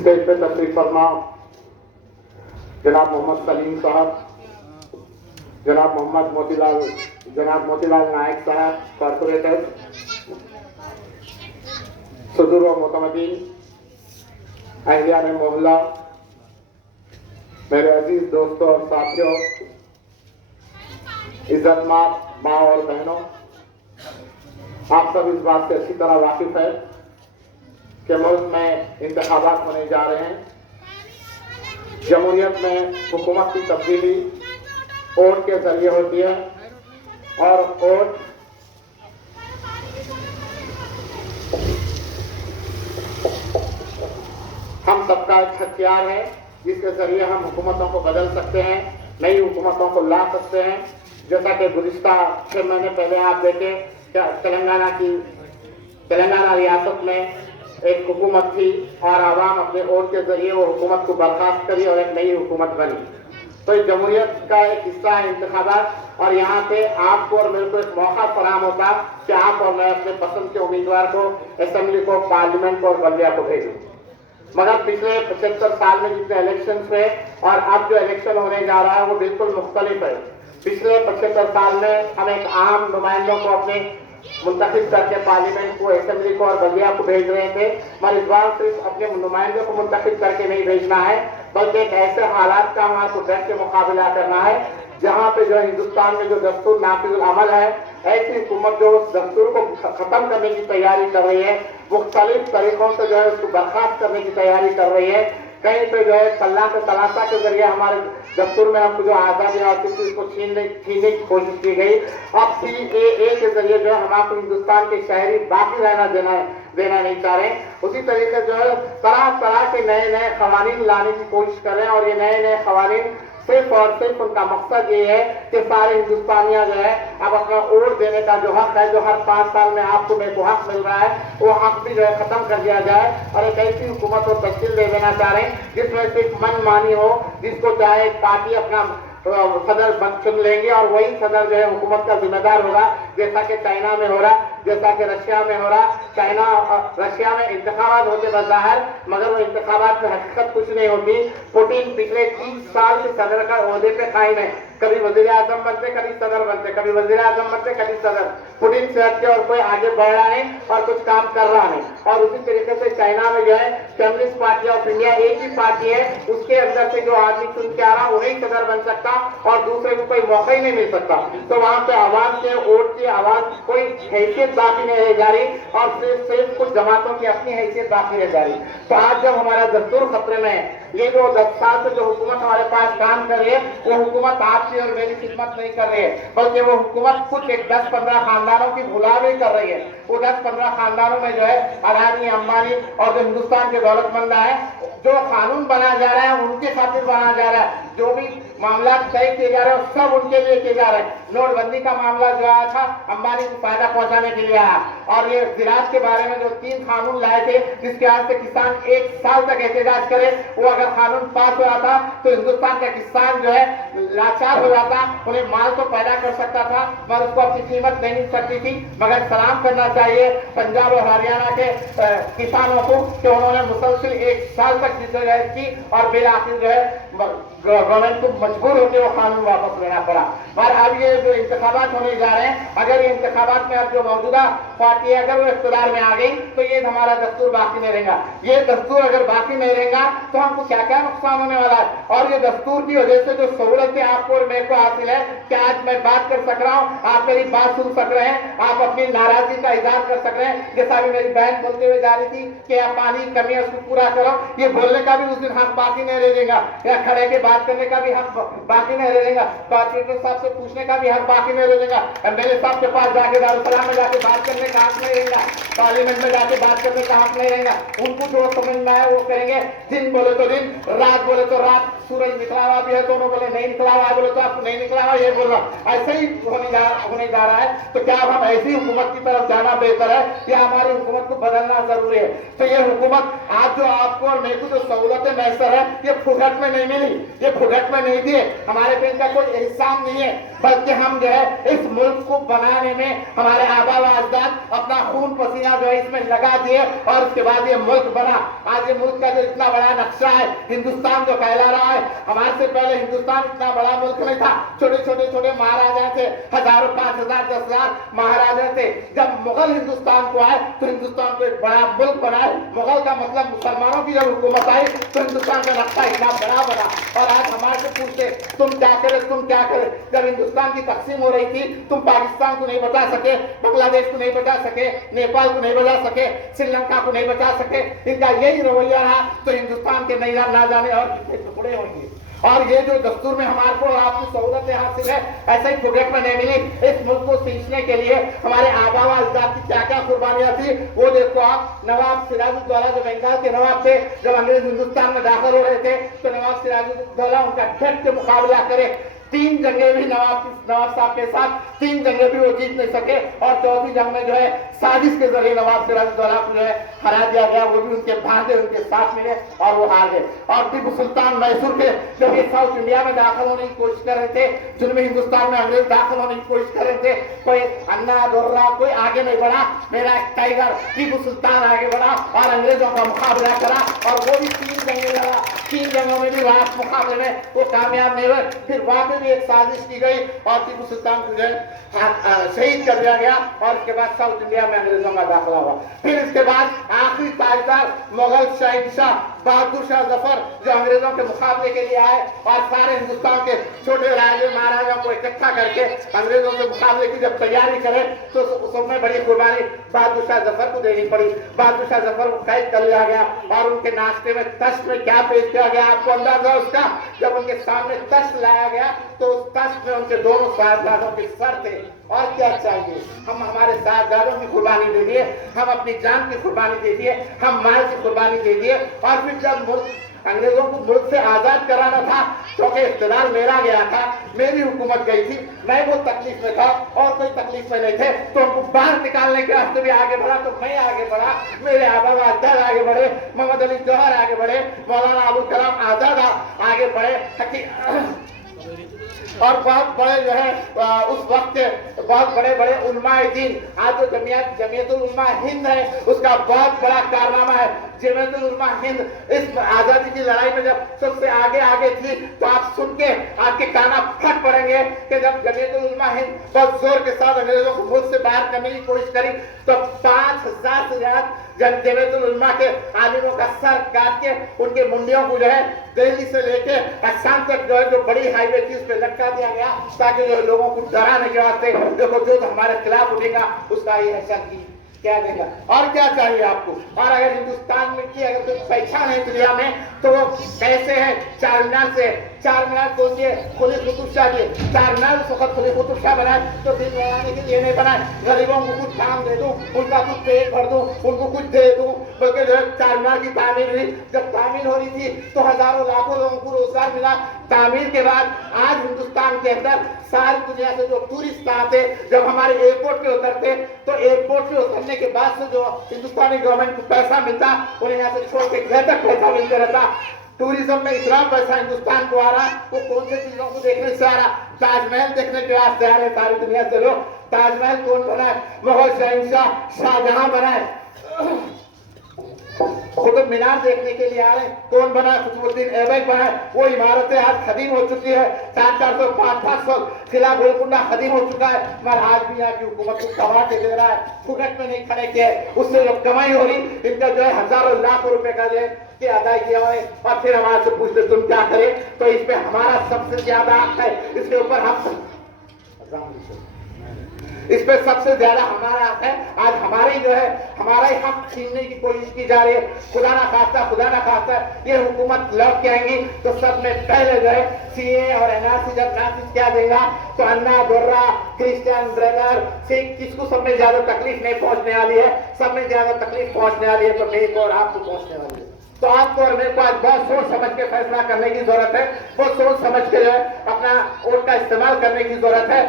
Stage पे तशरीफ फरमा जनाब मोहम्मद सलीम साहब, जनाब मोतीलाल नायक साहब, कॉरपोरेटर, सदर व मोतमदीन, अहलियान मोहल्ला, मेरे अजीज दोस्तों और साथियों, इज्जतमाब माँ और बहनों, आप सब इस बात से अच्छी तरह वाकिफ है कि मुल्क में इंतखाबात होने जा रहे हैं। जमहूरियत में हुकूमत की तब्दीली वोट के जरिए होती है और वोट हम सबका एक हथियार है जिसके जरिए हम हुकूमतों को बदल सकते हैं, नई हुकूमतों को ला सकते हैं। जैसा कि गुज़िश्ता 6 महीने पहले आप देखें क्या तेलंगाना रियासत में एक हुकूमत थी और आवाम अपने वोट के जरिए वो हुकूमत को बर्खास्त करी और एक नई हुकूमत बनी। तो इस जमहूरियत का एक हिस्सा है इंतखाबात, और यहाँ पे आपको और मेरे को एक मौका फराहम होता कि आप और मैं अपने पसंद के उम्मीदवार को, असेंबली को, पार्लियामेंट को और बल्दिया को भेजूं। मगर पिछले 75 साल में जितने इलेक्शन हुए और अब जो इलेक्शन होने जा रहा है वो बिल्कुल मुख्तलिफ है। पिछले 75 साल में हम एक आम नुमाइंदों को अपने मुंतखब करके पार्लियामेंट को, असेंबली को और बल्दिया को भेज रहे थे, मगर इस बार सिर्फ अपने नुमाइंदों को मुंतखब करके नहीं भेजना है, बल्कि एक ऐसे हालात का हमारे को डट के मुकाबला करना है जहाँ पे जो हिंदुस्तान में जो दस्तूर नाफिजुल अमल है, ऐसी हुकूमत जो उस दस्तूर को खत्म करने की तैयारी कर रही है, मुख्तलिफ तरीकों से जो है उसको बर्खास्त करने की तैयारी कर रही है। कहीं पे जो है तलाशा के जरिए हमारे दस्तूर में हमको जो आज़ादी और किसी को छीनने की कोशिश की गई। अब CAA के जरिए जो है हमारे हिंदुस्तान के शहरी बाकी रहना देना नहीं चाह रहे। उसी तरीके जो है तरह तरह के नए नए कवानीन लाने की कोशिश कर रहे हैं, और ये नए नए कवानीन सिर्फ और सिर्फ उनका मकसद ये है कि सारे हिंदुस्तानियां जो है अब अपना वोट देने का जो हक है, जो हर 5 साल में आपको मेरे को हक मिल रहा है, वो हक भी जो है खत्म कर दिया जाए और एक ऐसी हुकूमत को तश्कील दे देना चाह रहे हैं जिसमें सिर्फ मनमानी हो, जिसको चाहे पार्टी अपना सदर चुन लेंगे और वही सदर जो है हुकूमत का जिम्मेदार होगा, जैसा कि चाइना में हो रहा, जैसा कि रशिया में हो रहा। रशिया में इंतखाबात होते बज़ाहिर, मगर वो इंतखाबात में हकीकत कुछ नहीं होती। पुतिन पिछले 30 साल से सदर का ओहदे पे कायम है, कभी वजीर आजम बनते, कभी सदर बनते, कभी वजीर आजम बनते, कभी सदर। पुतिन से हट के और कोई आगे बढ़ रहा नहीं और कुछ काम कर रहा नहीं। और उसी तरीके से चाइना में जो है कम्युनिस्ट पार्टी ऑफ इंडिया एक ही पार्टी है, उसके अंदर से जो आदमी चुन के आ रहा वही सदर बन सकता और दूसरे को कोई मौका ही नहीं मिल सकता। तो वहां पे आवाम के वोट की आवाज कोई हैसियत बाकी नहीं रह जा रही और सिर्फ कुछ जमातों की अपनी हैसियत बाकी रह जा रही। तो आज जब हमारा दस्तूर खतरे में है, ये जो 10 साल से जो हुकूमत हमारे पास काम कर रही है, वो हुकूमत आपकी और मेरी खिदमत नहीं कर रही है, बल्कि वो हुकूमत कुछ एक 10-15 खानदानों की गुलामी कर रही है। वो 10-15 खानदानों में जो है अडानी, अंबानी और जो हिंदुस्तान के दौलतमंद है, जो कानून बनाया जा रहा है उनके खातिर बनाया जा रहा है, जो भी मामला तय किए जा रहे हैं सब उनके लिए किए जा रहे हैं। नोटबंदी का मामला जो आया था अंबानी को फायदा पहुंचाने के लिए आया, और ये ज़राअत के बारे में जो 3 कानून लाए थे जिसके आज से किसान 1 साल तक एहतजाज करे, वो अगर कानून पास हो जाता तो हिंदुस्तान का किसान जो है लाचार हो जाता, उन्हें माल तो पैदा कर सकता था मगर उसको अपनी कीमत नहीं मिल सकती थी। मगर सलाम करना चाहिए पंजाब और हरियाणा के किसानों को कि उन्होंने मुसलसल 1 साल तक जिद्दोजहद की और बिल आखिर जो है गवर्नमेंट को मजबूर होकर वो कानून वापस लेना पड़ा। पर अब ये जो इंतखाबात होने जा रहे हैं, अगर ये इंतखाबात में अब जो मौजूदा पार्टी है अगर वो इख्तियार में आ गई तो ये हमारा दस्तूर बाकी नहीं रहेगा। ये दस्तूर अगर बाकी नहीं रहेगा तो हमको क्या क्या नुकसान होने वाला है। और ये दस्तूर की वजह से जो सहूलतें आपको और मेरे को हासिल है कि आज मैं बात कर सक रहा हूँ, आप मेरी बात सुन सक रहे हैं, आप अपनी नाराजगी का इजहार कर सक रहे हैं। जैसा अभी मेरी बहन बोलते हुए जा रही थी कि आप पानी की कमी है उसको पूरा करो, ये बोलने का भी उस दिन हक बाकी नहीं रहेगा, या खड़े के बात करने का भी हक बाकी नहीं रहेगा, कॉर्पोरेटर साहब से पूछने का भी हक बाकी नहीं रहेगा, एमएलए साहब के पास जाके दारुसलाम में जाके बात करने का हक नहीं रहेगा, पार्लियामेंट में जाके बात करने का हक नहीं रहेगा। उनको जो समझ में आए वो करेंगे, दिन बोले तो दिन, रात बोले तो रात, सूरज निकला हुआ भी है दोनों बोले नहीं निकला हुआ है, बोले तो आपको नहीं निकला हुआ ये बोल रहा, ऐसे ही होने जा रहा है। तो क्या अब हम ऐसी हुकूमत की तरफ जाना बेहतर है या हमारी हुकूमत को बदलना जरूरी है? तो ये हुकूमत आज जो आपको और मेरे को जो सहूलतें मैसर है ये फुटक में नहीं मिली, ये फुटक में नहीं दिए, हमारे पे इनका कोई एहसान नहीं है। बल्कि हम जो है इस मुल्क को बनाने में हमारे आबा व अजदाद अपना खून पसीना जो है इसमें लगा दिए और उसके बाद ये मुल्क बना। आज ये मुल्क का जो इतना बड़ा नक्शा है, हिंदुस्तान जो कहला रहा है, हमारे से पहले हिंदुस्तान इतना बड़ा मुल्क नहीं था। छोटे छोटे महाराजा थे, हजारों 5,000 10,000 महाराजा थे। जब मुगल हिंदुस्तान को आए तो हिंदुस्तान को एक बड़ा मुल्क बनाए। मुगल का मतलब मुसलमानों की जब हुकूमत आई तो हिंदुस्तान का नक्शा इतना बड़ा बना। और आज हमारे से पूछते तुम क्या करे, तुम क्या करे। जब हिंदुस्तान की तकसीम हो रही थी तुम पाकिस्तान को नहीं बचा सके, बांग्लादेश को नहीं बचा सके, नेपाल को नहीं बचा सके, श्रीलंका को नहीं बचा सके। इनका यही रवैया रहा तो हिंदुस्तान के नहीं ना जाने और कितने टुकड़े होंगे। और ये जो दस्तूर में हमारे को आपकी सहूलत हासिल है, ऐसे ही प्रोजेक्ट में नहीं मिली। इस मुल्क को सींचने के लिए हमारे आबा व अजदाद की क्या क्या कुर्बानियां थी वो देखो आप। नवाब सिराजुद्दौला जो बंगाल के नवाब थे, जब अंग्रेज हिंदुस्तान में दाखिल हो रहे थे तो नवाब सिराजुद्दौला उनका डट के मुकाबला करे। 3 जंगें भी नवाब साहब के साथ 3 जंगें भी वो जीत नहीं सके और चौथी जंग में जो है साजिश के जरिए नवाब सिराजुद्दौला को जो है हरा दिया गया। वो भी उनके भांजे उनके साथ मिले और वो हार गए। और टिपू सुल्तान मैसूर के जब ये साउथ इंडिया में दाखिल होने की कोशिश कर रहे थे, जुनूबी हिंदुस्तान में अंग्रेज दाखिल होने की कोशिश कर रहे थे, कोई अन्ना दुर्रा कोई आगे नहीं बढ़ा। मेरा एक टाइगर टिपू सुल्तान आगे बढ़ा और अंग्रेजों का मुकाबला करा और वो भी 3 जंगें लड़ा। 3 जंगों में भी रात मुकाबले में वो कामयाब नहीं हुए। फिर वहां पे भी एक साजिश की गई और टिपू सुल्तान को जो है शहीद कर दिया गया और उसके बाद साउथ इंडिया में अंग्रेजों का दाखिला हुआ। फिर इसके बाद आखिरी ताजदार मुगल शहंशाह बहादुर शाह जफर जो अंग्रेजों के मुकाबले के लिए आए और सारे हिंदुस्तान के छोटे राजे महाराजाओं को इकट्ठा करके अंग्रेजों के मुकाबले की जब तैयारी करे तो उसमें बड़ी कुर्बानी बहादुर शाह जफर को देनी पड़ी। बहादुर शाह जफर को कैद कर लिया गया और उनके नाश्ते में तश्त में क्या पेश किया गया आपको अंदाजा उसका। जब उनके सामने तश्त लाया गया तो उस तश्त में उनके दोनों साहबजादों के सर थे। और क्या चाहिए, हम हमारे साहबजादों की कुर्बानी दे दिए, हम अपनी जान की कुर्बानी दे दिए, हम माल की कुर्बानी दे दिए। और फिर जब मुल्क अंग्रेजों को मुल्क से आजाद कराना था क्योंकि इख्तियार मेरा गया था, मेरी हुकूमत गई थी, मैं वो तकलीफ में था और कोई तकलीफ में नहीं थे, तो उनको बाहर निकालने के रास्ते भी आगे बढ़ा तो मैं आगे बढ़ा, मेरे आबा व अजदाद आगे बढ़े, मोहम्मद अली जौहर आगे बढ़े, मौलाना अबुल कलाम आजाद आगे बढ़े और बहुत बड़े जो है उस वक्त के बहुत बड़े बड़े उलमाए दीन। आज जो जमीयतुल उलमा हिंद है उसका बहुत बड़ा कारनामा है। जमीयतुल उलमा हिंद इस आजादी की लड़ाई में जब सबसे आगे थी तो आप सुन के आपके काना फट पड़ेंगे कि जब जमीयतुल उलमा हिंद बहुत जोर के साथ अंग्रेजों को मुल्क से बाहर करने की कोशिश करी तो 5,000 से ज्यादा जमीयतुल उलमा के आलिमों का सर काट के उनके मुंडियों को जो है दिल्ली से लेके असम तक जो है जो बड़ी हाईवे थी उस पर लटका दिया गया ताकि जो लोगों को डराने के वास्ते देखो जो हमारे खिलाफ उठेगा उसका ये ऐसा की क्या देगा और क्या चाहिए आपको। और अगर हिंदुस्तान में की अगर कोई पहचान है दुनिया में तो वो कैसे है, चार मीनार से। चार मीनार कौन दिए, खुली कुतुब शाह दिए। चार मीनार उस वक्त खुली कुतुब शाह बनाए तो दिन बनाने के लिए नहीं बनाए, गरीबों को कुछ काम दे दूं, उनका कुछ पेट भर दूं, उनको कुछ दे दूं। बल्कि जो है चार मीनार की तामीर हुई, जब तामीर हो रही थी तो हजारों लाखों लोगों को रोजगार मिला। तामीर के बाद आज हिंदुस्तान के अंदर सारी दुनिया से जो टूरिस्ट आते, जब हमारे एयरपोर्ट पे उतरते तो एयरपोर्ट पे उतरने के बाद से जो हिंदुस्तानी गवर्नमेंट को पैसा मिलता उन्हें यहाँ से छोड़ के घर तक पैसा मिलते रहता। टूरिज्म में इतना पैसा हिंदुस्तान को आ रहा, वो कौन सी चीजों को देखने से आ रहा, ताजमहल देखने के वास्ते आ रहे सारी दुनिया से लोग। ताजमहल कौन बनाए, मुगल शहंशाह शाहजहां बनाए। कुतुब मीनार देखने के लिए आ रहे, कौन बना, कुतुबुद्दीन ऐबक बना। वो इमारतें आज खदीम हो चुकी है, 400 500 किला गोलकुंडा खदीम हो चुका है, मगर आज भी यहाँ की हुकूमत को कमा के दे रहा है, फुकट में नहीं खड़े किए। उससे जो कमाई हो रही इनका जो है हजारों लाखों रुपए का जो है कि अदा किया हुआ है। और फिर हमारे से पूछते तुम क्या करें, तो इस पे हमारा सबसे ज्यादा हक है, इसके ऊपर हम इस पे सबसे ज्यादा हमारा हक है। आज हमारी जो है हमारा ही हक छीनने की कोशिश की जा रही है। खुदा ना खास्ता ये हुकूमत लौट के आएंगी तो सब में पहले जो है सीए और एनआरसी जब नाफिज क्या देगा तो अन्ना दुर्रा क्रिश्चियन ब्रदर सिख किसको सब में ज्यादा तकलीफ नहीं पहुंचने वाली है, सब में ज्यादा तकलीफ पहुंचने वाली है तो मेरे को और आपको पहुंचने वाली है। तो आपको और मेरे को आज बहुत सोच समझ के फैसला करने की जरूरत है, बहुत सोच समझ के जो है अपना वोट का इस्तेमाल करने की जरूरत है।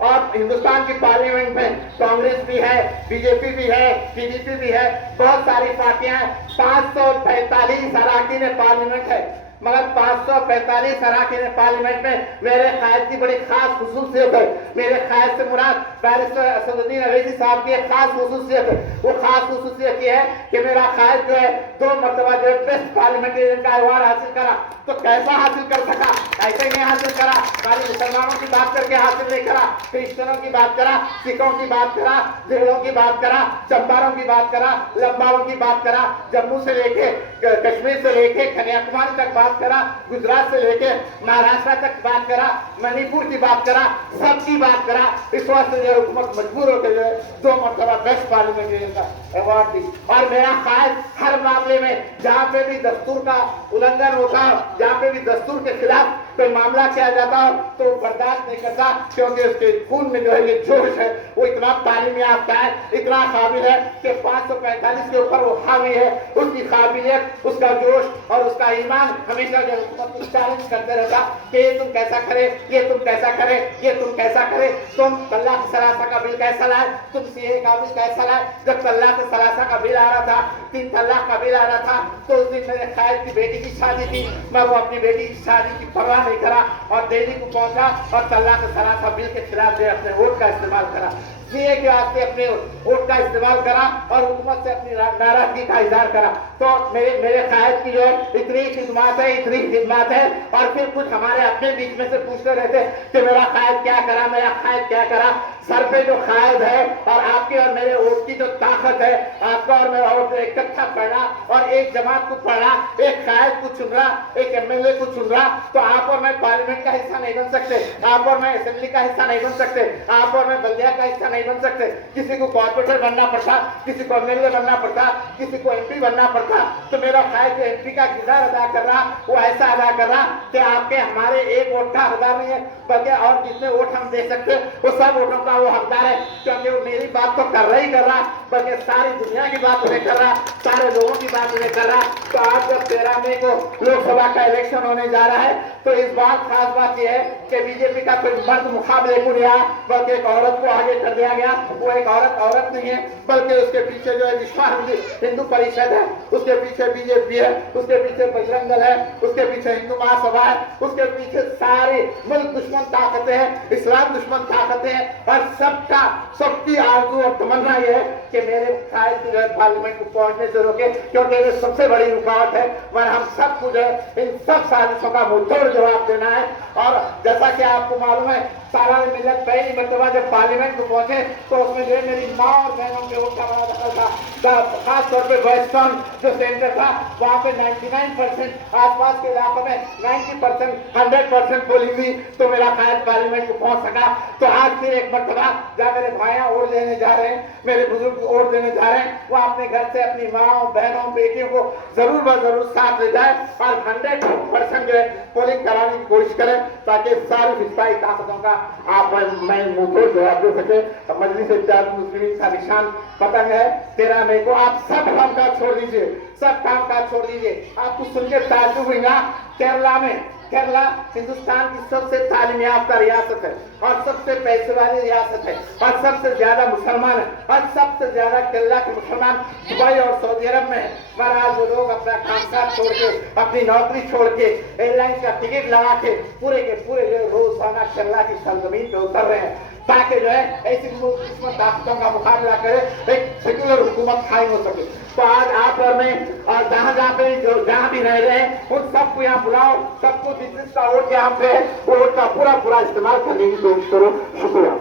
और हिंदुस्तान की पार्लियामेंट में कांग्रेस भी है, बीजेपी भी है, टीडीपी भी है, बहुत सारी पार्टियां हैं। 545 अराकीन पार्लियामेंट है, मगर 545 अराकीन पार्लियामेंट में मेरे कायद की बड़ी खास खुसूसियत है। मेरे कायद से मुराद बैरिस्टर असदुद्दीन अवैसी साहब की एक खास खुसूसियत है। वो खास खुसूसियत ये है कि मेरा कायद जो है 2 मरतबा जो है बेस्ट पार्लियामेंटेरियन का अवार्ड हासिल करा। तो कैसा हासिल कर सका? ऐसे ही नहीं हासिल करा, खाली मुसलमानों की बात करके हासिल नहीं करा, क्रिश्चियनों की बात करा, सिखों की बात करा, झेड़ों की बात करा, चंपारों की बात करा, लंबारों की बात करा, जम्मू से लेके कश्मीर से लेके कन्याकुमारी तक बात करा, गुजरात से लेके महाराष्ट्र तक बात करा, मणिपुर की बात करा, सबकी बात करा। इस वास्ते जो हुकूमत मजबूर होकर जो है 2 मरतबा बेस्ट पार्लियामेंटेरियन का अवार्ड दी। और मेरा कायद हर मामले में जहाँ पे भी दस्तूर का उल्लंघन होता हो, जहाँ पे भी दस्तूर के खिलाफ कोई मामला किया जाता हो तो बर्दाश्त नहीं करता, क्योंकि उसके खून में जो है ये जोश है, वो इतना तालीम याफ्ता है, इतना काबिल है कि 545 के ऊपर वो हावी है। उसकी काबिलियत, उसका जोश और उसका ईमान हमेशा जो चैलेंज करते रहता कि ये तुम कैसा करे, ये तुम कैसा करे, ये तुम कैसा करे, तुम तलाक सलासा का बिल कैसा लाए, तुम सीए का बिल कैसा लाए। जब तलाक सलासा का बिल आ रहा था, 3 तलाक का बिल आ रहा था, तो उस दिन मेरे कायद की बेटी की शादी थी, मैं वो अपनी बेटी की शादी की परवाह नहीं करा और दिल्ली को पहुंचा और तलाक सलासा बिल के खिलाफ जो अपने वोट का इस्तेमाल करा, सीए के वास्ते अपने वोट का इस्तेमाल करा और हुकूमत से अपनी नाराजगी का इजहार करा। तो मेरे कायद की जो है इतनी खिदमत है, इतनी खिदमत है। और फिर कुछ हमारे अपने बीच में से पूछते रहते कि मेरा कायद क्या करा, मेरा कायद क्या करा। सर पे जो कायद है और आपके और मेरे वोट की जो ताकत है, आपका और मेरा वोट इकट्ठा पढ़ना और एक जमात को पढ़ना, एक कायद को चुन रहा, एक एमएलए को चुन रहा, तो आप और मैं पार्लियामेंट का हिस्सा नहीं बन सकते, आप और मैं असेंबली का हिस्सा नहीं बन सकते, आप और मैं बल्दिया का हिस्सा नहीं बन सकते। किसी को कॉर्पोरेटर बनना पड़ता, किसी को एमएलए बनना पड़ता, किसी को एमपी बनना पड़ता। तो मेरा कायद एमपी का किरदार अदा कर रहा, वो ऐसा अदा कर रहा कि आपके हमारे एक वोट का हकदार नहीं है, बल्कि और जितने वोट हम दे सकते वो सब वोटों का वो हकदार है, क्योंकि वो मेरी बात तो कर रहा, बल्कि सारी दुनिया की बात उन्हें कर रहा, सारे लोगों की बात उन्हें कर रहा। तो आज जब 13 मई को लोकसभा का इलेक्शन होने जा रहा है, तो इस बार खास बात यह है कि बीजेपी का कोई मर्द मुकाबले को नहीं आया, बल्कि एक औरत को आगे कर दिया गया। वो एक औरत नहीं है, बल्कि उसके पीछे जो है विश्व हिंदू परिषद है, उसके पीछे बीजेपी है, उसके पीछे बजरंग दल है, उसके पीछे हिंदू महासभा है, उसके पीछे सारी मुल्क दुश्मन ताकतें हैं, इस्लाम दुश्मन ताकतें हैं। और सबकी आरज़ू और तमन्ना यह है कि मेरे कायद जो है पार्लियामेंट को पहुंचने से रोके, क्योंकि ये सबसे बड़ी रुकावट है। मगर हम सबको जो है इन सब साजिशों का मुंहतोड़ जवाब देना है। और जैसा कि आपको मालूम है, सालाना मिलत पहली मरतबा जब पार्लियामेंट को पहुंचे तो उसमें जो है मेरी माँ और बहनों के वोट का बड़ा दखल था। खास तौर पे वेस्टर्न जो सेंटर था, वहाँ पे 99% आसपास के इलाकों में 90%, 100% पोलिंग हुई, तो मेरा कायद पार्लियामेंट को पहुंच सका। तो आज फिर एक मरतबा जहाँ मेरे भाइयाँ वोट देने जा रहे हैं, मेरे बुजुर्ग वोट देने जा रहे हैं, वो अपने घर से अपनी माँ, बहनों, बेटियों को जरूर ब जरूर साथ ले जाए और 100% जो है पोलिंग कराने की कोशिश करें, ताकि सारी फिस्ताई ताकतों का आप मैं मुंहतोड़ जवाब दे सके। मजलिस इत्तेहाद मुस्लिमीन का निशान पतंग है। 13 मई को आप सब काम काज छोड़ दीजिए, सब काम काज छोड़ दीजिए। आपको सुनकर ताज्जुब होगा, केरला हिंदुस्तान की सबसे तालीम याफ्ता रियासत है और सबसे पैसे वाली रियासत है और सबसे ज्यादा मुसलमान है और सबसे ज्यादा केरला के मुसलमान दुबई और सऊदी अरब में है। मगर वो लोग अपना कामकाज छोड़ के, अपनी नौकरी छोड़ के, एयरलाइन का टिकट लगा के पूरे के पूरे जो रोजाना केरला की सरजमीन पे उतर रहे हैं, ताकि जो है ऐसी दुश्मन ताकतों का मुकाबला करे, एक सेक्युलर हुकूमत कायम हो सके। तो आज आप और मैं और जहाँ पे जहाँ भी रह रहे हैं उन सबको यहाँ बुलाओ, सबको जिसका वोट यहाँ पे है वो वोट का पूरा इस्तेमाल करने की कोशिश करो। शुक्रिया।